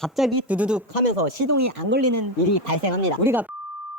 갑자기 두두둑 하면서 시동이 안 걸리는 일이 발생합니다. 우리가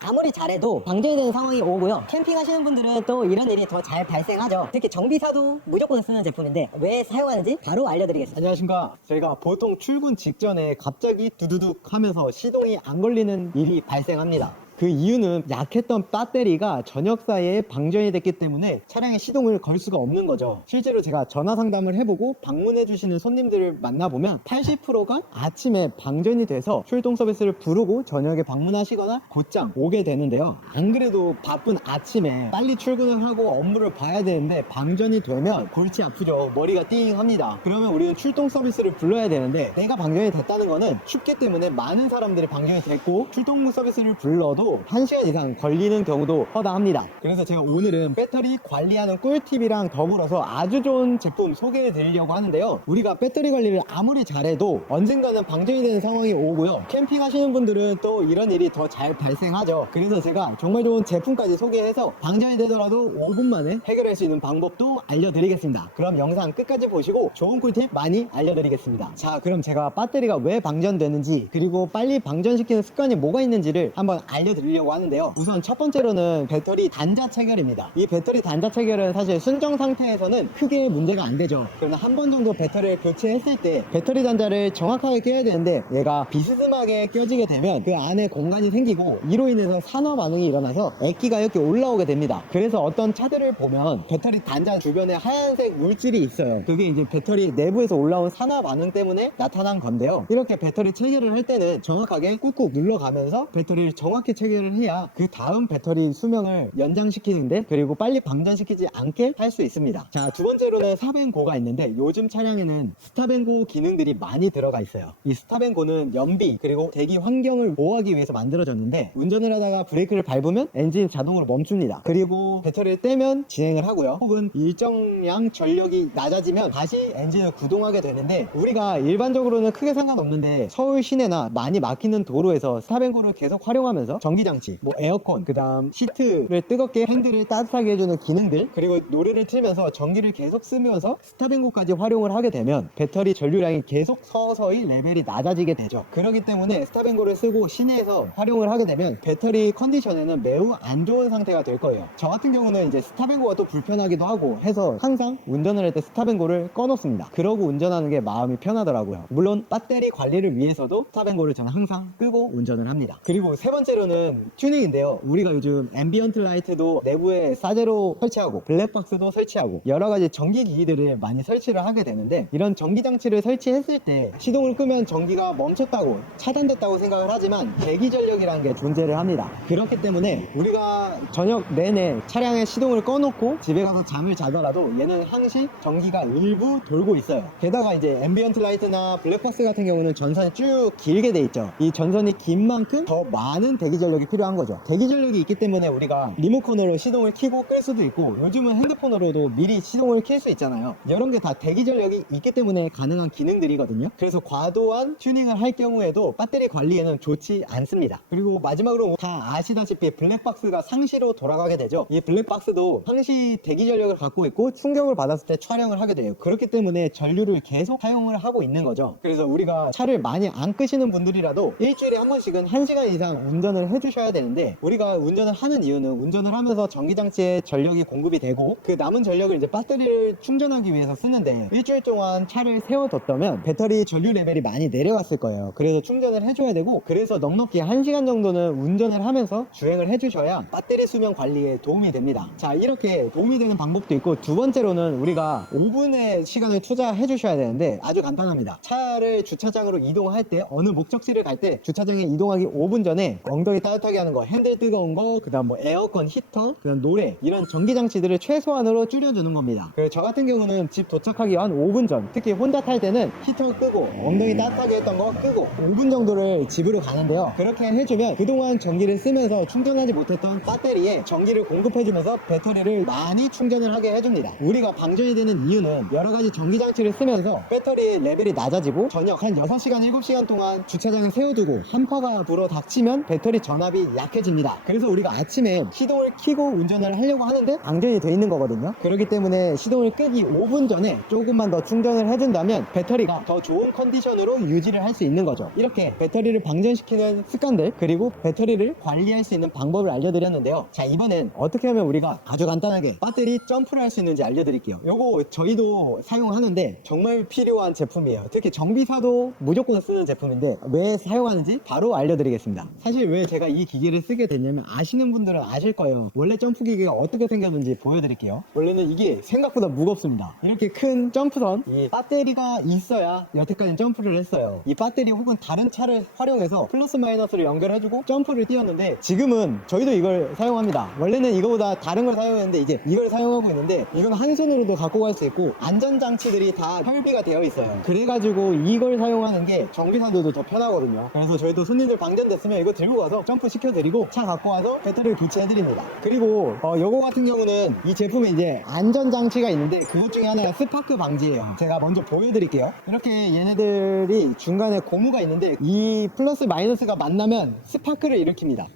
아무리 잘해도 방전이 되는 상황이 오고요. 캠핑하시는 분들은 또 이런 일이 더 잘 발생하죠. 특히 정비사도 무조건 쓰는 제품인데 왜 사용하는지 바로 알려드리겠습니다. 안녕하십니까. 저희가 보통 출근 직전에 갑자기 두두둑 하면서 시동이 안 걸리는 일이 발생합니다. 그 이유는 약했던 배터리가 저녁 사이에 방전이 됐기 때문에 차량에 시동을 걸 수가 없는 거죠. 실제로 제가 전화 상담을 해보고 방문해 주시는 손님들을 만나보면 80%가 아침에 방전이 돼서 출동 서비스를 부르고 저녁에 방문하시거나 곧장 오게 되는데요. 안 그래도 바쁜 아침에 빨리 출근을 하고 업무를 봐야 되는데 방전이 되면 골치 아프죠. 머리가 띵합니다. 그러면 우리는 출동 서비스를 불러야 되는데 내가 방전이 됐다는 거는 춥기 때문에 많은 사람들이 방전이 됐고 출동 서비스를 불러도 1시간 이상 걸리는 경우도 허다합니다. 그래서 제가 오늘은 배터리 관리하는 꿀팁이랑 더불어서 아주 좋은 제품 소개해 드리려고 하는데요. 우리가 배터리 관리를 아무리 잘해도 언젠가는 방전이 되는 상황이 오고요. 캠핑 하시는 분들은 또 이런 일이 더 잘 발생하죠. 그래서 제가 정말 좋은 제품까지 소개해서 방전이 되더라도 5분 만에 해결할 수 있는 방법도 알려드리겠습니다. 그럼 영상 끝까지 보시고 좋은 꿀팁 많이 알려드리겠습니다. 자, 그럼 제가 배터리가 왜 방전되는지 그리고 빨리 방전시키는 습관이 뭐가 있는지를 한번 알려드리려고 하는데요. 우선 첫 번째로는 배터리 단자 체결입니다. 이 배터리 단자 체결은 사실 순정 상태에서는 크게 문제가 안 되죠. 그러나 한 번 정도 배터리를 교체했을 때 배터리 단자를 정확하게 껴야 되는데 얘가 비스듬하게 껴지게 되면 그 안에 공간이 생기고 이로 인해서 산화 반응이 일어나서 액기가 이렇게 올라오게 됩니다. 그래서 어떤 차들을 보면 배터리 단자 주변에 하얀색 물질이 있어요. 그게 이제 배터리 내부에서 올라온 산화 반응 때문에 나타난 건데요. 이렇게 배터리 체결을 할 때는 정확하게 꾹꾹 눌러가면서 배터리를 정확히 체결을 해야 그 다음 배터리 수명을 연장시키는데 그리고 빨리 방전시키지 않게 할 수 있습니다. 자, 두 번째로는 스탑앤고가 있는데 요즘 차량에는 스탑앤고 기능들이 많이 들어가 있어요. 이 스탑앤고는 연비 그리고 대기 환경을 보호하기 위해서 만들어졌는데 운전을 하다가 브레이크를 밟으면 엔진이 자동으로 멈춥니다. 그리고 배터리를 떼면 진행을 하고요. 혹은 일정량 전력이 낮아지면 다시 엔진을 구동하게 되는데 우리가 일반적으로는 크게 상관없는데 서울 시내나 많이 막히는 도로에서 스탑앤고를 계속 활용하면서 전기장치, 뭐 에어컨, 그 다음 시트를 뜨겁게 핸들을 따뜻하게 해주는 기능들 그리고 노래를 틀면서 전기를 계속 쓰면서 스탑앤고까지 활용을 하게 되면 배터리 전류량이 계속 서서히 레벨이 낮아지게 되죠. 그렇기 때문에 스탑앤고를 쓰고 시내에서 활용을 하게 되면 배터리 컨디션에는 매우 안 좋은 상태가 될 거예요. 저 같은 경우는 이제 스탑앤고가 또 불편하기도 하고 해서 항상 운전을 할 때 스탑앤고를 꺼놓습니다. 그러고 운전하는 게 마음이 편하더라고요. 물론 배터리 관리를 위해서도 스탑앤고를 저는 항상 끄고 운전을 합니다. 그리고 세 번째로는 튜닝인데요. 우리가 요즘 앰비언트 라이트도 내부에 사제로 설치하고 블랙박스도 설치하고 여러가지 전기기기들을 많이 설치를 하게 되는데 이런 전기장치를 설치했을 때 시동을 끄면 전기가 멈췄다고 차단됐다고 생각을 하지만 대기전력이라는 게 존재를 합니다. 그렇기 때문에 우리가 저녁 내내 차량의 시동을 꺼놓고 집에 가서 잠을 자더라도 얘는 항시 전기가 일부 돌고 있어요. 게다가 이제 앰비언트 라이트나 블랙박스 같은 경우는 전선이 쭉 길게 돼 있죠. 이 전선이 긴 만큼 더 많은 대기전력이 필요한 거죠. 대기전력이 있기 때문에 우리가 리모컨으로 시동을 켜고 끌 수도 있고 요즘은 핸드폰으로도 미리 시동을 켤 수 있잖아요. 이런 게 다 대기전력이 있기 때문에 가능한 기능들이거든요. 그래서 과도한 튜닝을 할 경우에도 배터리 관리에는 좋지 않습니다. 그리고 마지막으로 다 아시다시피 블랙박스가 상시로 돌아가게 되죠. 이 블랙박스도 상시 대기전력을 갖고 있고 충격을 받았을 때 촬영을 하게 돼요. 그렇기 때문에 전류를 계속 사용을 하고 있는 거죠. 그래서 우리가 차를 많이 안 끄시는 분들이라도 일주일에 한 번씩은 1시간 이상 운전을 해주셔야 되는데 우리가 운전을 하는 이유는 운전을 하면서 전기장치에 전력이 공급이 되고 그 남은 전력을 이제 배터리를 충전하기 위해서 쓰는데 일주일 동안 차를 세워뒀다면 배터리 전류 레벨이 많이 내려갔을 거예요. 그래서 충전을 해줘야 되고 그래서 넉넉히 1시간 정도는 운전을 하면서 주행을 해주셔야 배터리 수명 관리에 도움이 됩니다. 자, 이렇게 도움이 되는 방법도 있고 두 번째로는 우리가 5분의 시간을 투자해 주셔야 되는데 아주 간단합니다. 차를 주차장으로 이동할 때 어느 목적지를 갈 때 주차장에 이동하기 5분 전에 엉덩이 따뜻하게 하는 거, 핸들 뜨거운 거, 그 다음 뭐 에어컨, 히터, 그 다음 노래 이런 전기장치들을 최소한으로 줄여주는 겁니다. 그래서 저 같은 경우는 집 도착하기 한 5분 전, 특히 혼자 탈 때는 히터 끄고 엉덩이 따뜻하게 했던 거 끄고 5분 정도를 집으로 가는데요. 그렇게 해주면 그동안 전기를 쓰면서 충전하지 못했던 배터리에 전기를 공급해주면서 배터리를 많이 충전을 하게 해줍니다. 우리가 방전이 되는 이유는 여러가지 전기장치를 쓰면서 배터리의 레벨이 낮아지고 저녁 한 6시간 7시간 동안 주차장에 세워두고 한파가 불어 닥치면 배터리 전 전압이 약해집니다. 그래서 우리가 아침에 시동을 켜고 운전을 하려고 하는데 방전이 돼 있는 거거든요. 그렇기 때문에 시동을 끄기 5분 전에 조금만 더 충전을 해준다면 배터리가 더 좋은 컨디션으로 유지를 할 수 있는 거죠. 이렇게 배터리를 방전시키는 습관들, 그리고 배터리를 관리할 수 있는 방법을 알려드렸는데요. 자, 이번엔 어떻게 하면 우리가 아주 간단하게 배터리 점프를 할 수 있는지 알려드릴게요. 요거 저희도 사용하는데 정말 필요한 제품이에요. 특히 정비사도 무조건 쓰는 제품인데 왜 사용하는지 바로 알려드리겠습니다. 사실 왜 제가 이 기계를 쓰게 됐냐면 아시는 분들은 아실 거예요. 원래 점프 기계가 어떻게 생겼는지 보여드릴게요. 원래는 이게 생각보다 무겁습니다. 이렇게 큰 점프선, 이 배터리가 있어야 여태까지 점프를 했어요. 이 배터리 혹은 다른 차를 활용해서 플러스 마이너스를 연결해주고 점프를 뛰었는데 지금은 저희도 이걸 사용합니다. 원래는 이거보다 다른 걸 사용했는데 이제 이걸 사용하고 있는데 이건 한 손으로도 갖고 갈 수 있고 안전장치들이 다 설비가 되어 있어요. 그래가지고 이걸 사용하는 게 정비사들도 더 편하거든요. 그래서 저희도 손님들 방전됐으면 이거 들고 가서 점프 시켜드리고 차 갖고 와서 배터리를 교체해드립니다. 그리고 요거 같은 경우는 이 제품에 이제 안전장치가 있는데 그것 중에 하나가 스파크 방지예요. 제가 먼저 보여드릴게요. 이렇게 얘네들이 중간에 고무가 있는데 이 플러스 마이너스가 만나면 스파크를 일으킵니다.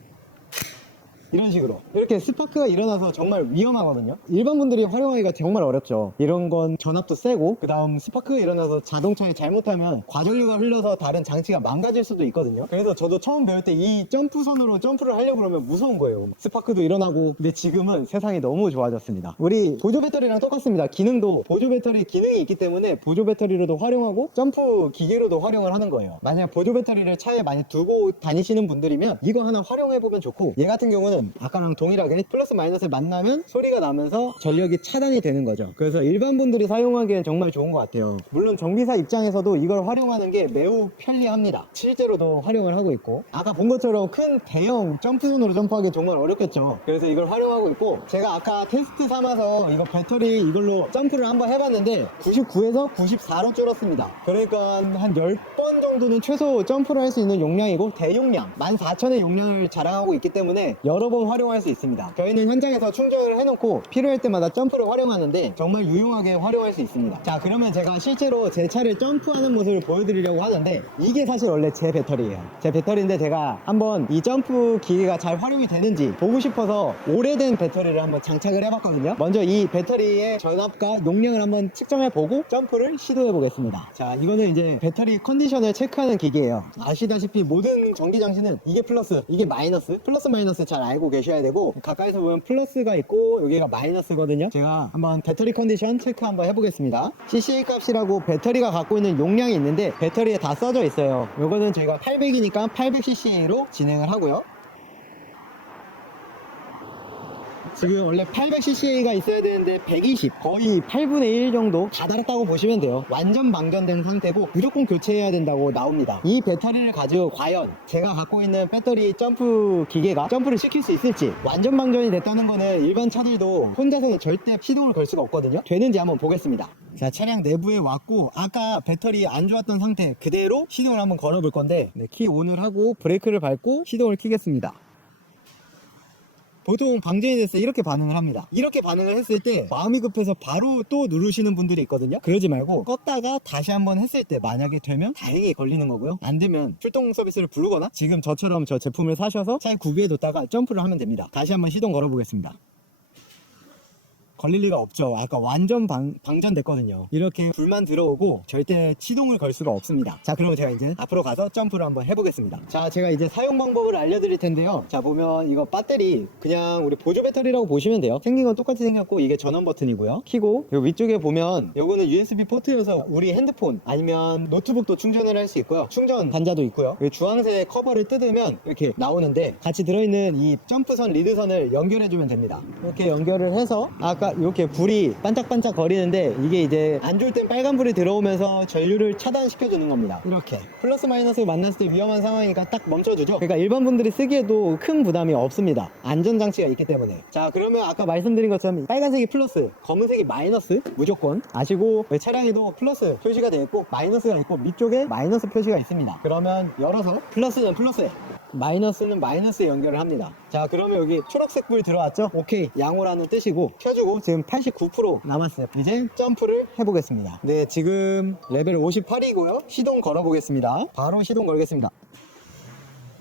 이런 식으로 이렇게 스파크가 일어나서 정말 위험하거든요. 일반 분들이 활용하기가 정말 어렵죠. 이런 건 전압도 세고 그 다음 스파크가 일어나서 자동차에 잘못하면 과전류가 흘러서 다른 장치가 망가질 수도 있거든요. 그래서 저도 처음 배울 때 이 점프선으로 점프를 하려고 그러면 무서운 거예요. 스파크도 일어나고. 근데 지금은 세상이 너무 좋아졌습니다. 우리 보조 배터리랑 똑같습니다. 기능도 보조 배터리 기능이 있기 때문에 보조 배터리로도 활용하고 점프 기계로도 활용을 하는 거예요. 만약 보조 배터리를 차에 많이 두고 다니시는 분들이면 이거 하나 활용해 보면 좋고, 얘 같은 경우는 아까랑 동일하게 플러스 마이너스를 만나면 소리가 나면서 전력이 차단이 되는 거죠. 그래서 일반 분들이 사용하기엔 정말 좋은 것 같아요. 물론 정비사 입장에서도 이걸 활용하는 게 매우 편리합니다. 실제로도 활용을 하고 있고, 아까 본 것처럼 큰 대형 점프존으로 점프하기 정말 어렵겠죠. 그래서 이걸 활용하고 있고, 제가 아까 테스트 삼아서 이거 배터리 이걸로 점프를 한번 해봤는데 99에서 94로 줄었습니다. 그러니까 한 10번 정도는 최소 점프를 할 수 있는 용량이고, 대용량 14,000의 용량을 자랑하고 있기 때문에 여러 번 활용할 수 있습니다. 저희는 현장에서 충전을 해놓고 필요할 때마다 점프를 활용하는데 정말 유용하게 활용할 수 있습니다. 자, 그러면 제가 실제로 제 차를 점프하는 모습을 보여드리려고 하는데, 이게 사실 원래 제 배터리예요. 제 배터리인데 제가 한번 이 점프 기계가 잘 활용이 되는지 보고 싶어서 오래된 배터리를 한번 장착을 해봤거든요. 먼저 이 배터리의 전압과 용량을 한번 측정해보고 점프를 시도해보겠습니다. 자, 이거는 이제 배터리 컨디션을 체크하는 기계예요. 아시다시피 모든 전기장치는 이게 플러스, 이게 마이너스, 플러스 마이너스 잘 알고 계셔야 되고, 가까이서 보면 플러스가 있고 여기가 마이너스거든요. 제가 한번 배터리 컨디션 체크 한번 해보겠습니다. CCA 값이라고 배터리가 갖고 있는 용량이 있는데 배터리에 다 써져 있어요. 요거는 저희가 800이니까 800cc로 진행을 하고요. 지금 원래 800cc가 있어야 되는데 120, 거의 8분의 1 정도 다 달았다고 보시면 돼요. 완전 방전된 상태고 무조건 교체해야 된다고 나옵니다. 이 배터리를 가지고 과연 제가 갖고 있는 배터리 점프 기계가 점프를 시킬 수 있을지, 완전 방전이 됐다는 거는 일반 차들도 혼자서는 절대 시동을 걸 수가 없거든요. 되는지 한번 보겠습니다. 자, 차량 내부에 왔고, 아까 배터리 안 좋았던 상태 그대로 시동을 한번 걸어 볼 건데, 키 온을 하고 브레이크를 밟고 시동을 켜겠습니다. 보통 방전이 됐을 때 이렇게 반응을 합니다. 이렇게 반응을 했을 때 마음이 급해서 바로 또 누르시는 분들이 있거든요. 그러지 말고 껐다가 다시 한번 했을 때 만약에 되면 다행히 걸리는 거고요. 안 되면 출동 서비스를 부르거나 지금 저처럼 저 제품을 사셔서 차에 구비해 뒀다가 점프를 하면 됩니다. 다시 한번 시동 걸어 보겠습니다. 걸릴 리가 없죠. 아까 완전 방전됐거든요. 이렇게 불만 들어오고 절대 시동을 걸 수가 없습니다. 자, 그러면 제가 이제 앞으로 가서 점프를 한번 해보겠습니다. 자, 제가 이제 사용 방법을 알려드릴 텐데요. 자, 보면 이거 배터리 그냥 우리 보조 배터리라고 보시면 돼요. 생긴 건 똑같이 생겼고, 이게 전원 버튼이고요. 키고 요 위쪽에 보면 요거는 USB 포트여서 우리 핸드폰 아니면 노트북도 충전을 할 수 있고요. 충전 단자도 있고요. 주황색 커버를 뜯으면 이렇게 나오는데, 같이 들어있는 이 점프선 리드선을 연결해주면 됩니다. 이렇게 연결을 해서 아까 이렇게 불이 반짝반짝 거리는데, 이게 이제 안 좋을 땐 빨간 불이 들어오면서 전류를 차단시켜 주는 겁니다. 이렇게 플러스 마이너스 만났을 때 위험한 상황이니까 딱 멈춰주죠. 그러니까 일반 분들이 쓰기에도 큰 부담이 없습니다. 안전장치가 있기 때문에. 자, 그러면 아까 말씀드린 것처럼 빨간색이 플러스, 검은색이 마이너스 무조건 아시고, 차량에도 플러스 표시가 되어 있고 마이너스가 있고 밑쪽에 마이너스 표시가 있습니다. 그러면 열어서 플러스는 플러스에, 마이너스는 마이너스에 연결을 합니다. 자, 그러면 여기 초록색 불 들어왔죠? 오케이, 양호라는 뜻이고 켜주고 지금 89% 남았어요. 이제 점프를 해보겠습니다. 네, 지금 레벨 58이고요. 시동 걸어보겠습니다. 바로 시동 걸겠습니다.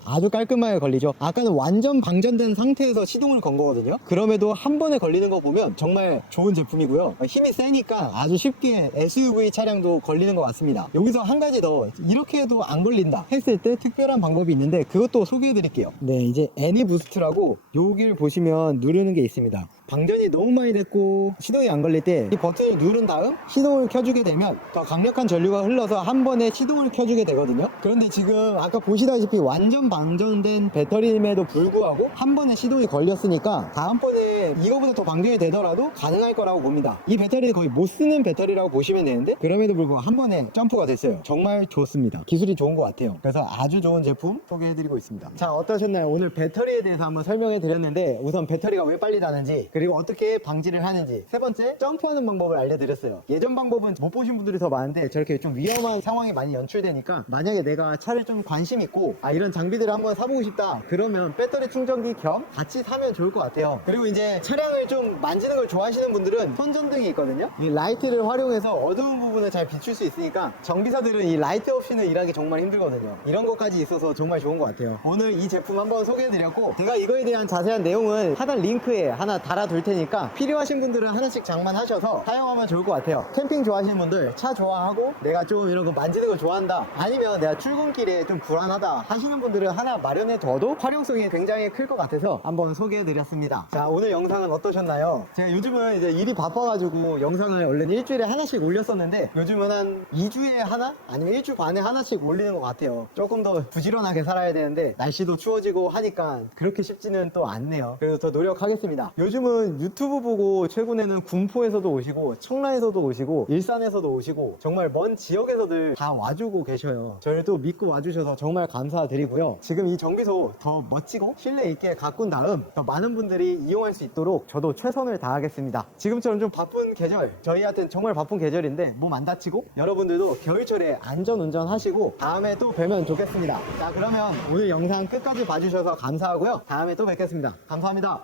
아주 깔끔하게 걸리죠. 아까는 완전 방전된 상태에서 시동을 건 거거든요. 그럼에도 한 번에 걸리는 거 보면 정말 좋은 제품이고요. 힘이 세니까 아주 쉽게 SUV 차량도 걸리는 것 같습니다. 여기서 한 가지 더, 이렇게 해도 안 걸린다 했을 때 특별한 방법이 있는데 그것도 소개해 드릴게요. 네, 이제 애니 부스트라고 여기를 보시면 누르는 게 있습니다. 방전이 너무 많이 됐고 시동이 안 걸릴 때 이 버튼을 누른 다음 시동을 켜주게 되면 더 강력한 전류가 흘러서 한 번에 시동을 켜주게 되거든요. 그런데 지금 아까 보시다시피 완전 방전된 배터리임에도 불구하고 한 번에 시동이 걸렸으니까 다음번에 이거보다 더 방전이 되더라도 가능할 거라고 봅니다. 이 배터리는 거의 못 쓰는 배터리라고 보시면 되는데 그럼에도 불구하고 한 번에 점프가 됐어요. 정말 좋습니다. 기술이 좋은 것 같아요. 그래서 아주 좋은 제품 소개해드리고 있습니다. 자, 어떠셨나요? 오늘 배터리에 대해서 한번 설명해 드렸는데 우선 배터리가 왜 빨리 닿는지, 그리고 어떻게 방지를 하는지, 세 번째 점프하는 방법을 알려드렸어요. 예전 방법은 못 보신 분들이 더 많은데 저렇게 좀 위험한 상황이 많이 연출되니까 만약에 내가 차를 좀 관심 있고 이런 장비들을 한번 사보고 싶다 그러면 배터리 충전기 겸 같이 사면 좋을 것 같아요. 그리고 이제 차량을 좀 만지는 걸 좋아하시는 분들은 손전등이 있거든요. 이 라이트를 활용해서 어두운 부분을 잘 비출 수 있으니까 정비사들은 이 라이트 없이는 일하기 정말 힘들거든요. 이런 것까지 있어서 정말 좋은 것 같아요. 오늘 이 제품 한번 소개해드렸고 제가 이거에 대한 자세한 내용은 하단 링크에 하나 달아둘 테니까 필요하신 분들은 하나씩 장만하셔서 사용하면 좋을 것 같아요. 캠핑 좋아하시는 분들, 차 좋아하고 내가 좀 이런 거 만지는 거 좋아한다, 아니면 내가 출근길에 좀 불안하다 하시는 분들은 하나 마련해 둬도 활용성이 굉장히 클 것 같아서 한번 소개해드렸습니다. 자, 오늘 영상은 어떠셨나요? 제가 요즘은 이제 일이 바빠가지고 영상을 원래 일주일에 하나씩 올렸었는데 요즘은 한 2주에 하나? 아니면 1주 반에 하나씩 올리는 것 같아요. 조금 더 부지런하게 살아야 되는데 날씨도 추워지고 하니까 그렇게 쉽지는 또 않네요. 그래서 더 노력하겠습니다. 요즘은 유튜브 보고 최근에는 군포에서도 오시고 청라에서도 오시고 일산에서도 오시고 정말 먼 지역에서들 다 와주고 계셔요. 저를 또 믿고 와주셔서 정말 감사드리고요. 지금 이 정비소 더 멋지고 신뢰 있게 가꾼 다음 더 많은 분들이 이용할 수 있도록 저도 최선을 다하겠습니다. 지금처럼 좀 바쁜 계절, 저희한테는 정말 바쁜 계절인데 몸 안 다치고 여러분들도 겨울철에 안전운전 하시고 다음에 또 뵈면 좋겠습니다. 자, 그러면 오늘 영상 끝까지 봐주셔서 감사하고요. 다음에 또 뵙겠습니다. 감사합니다.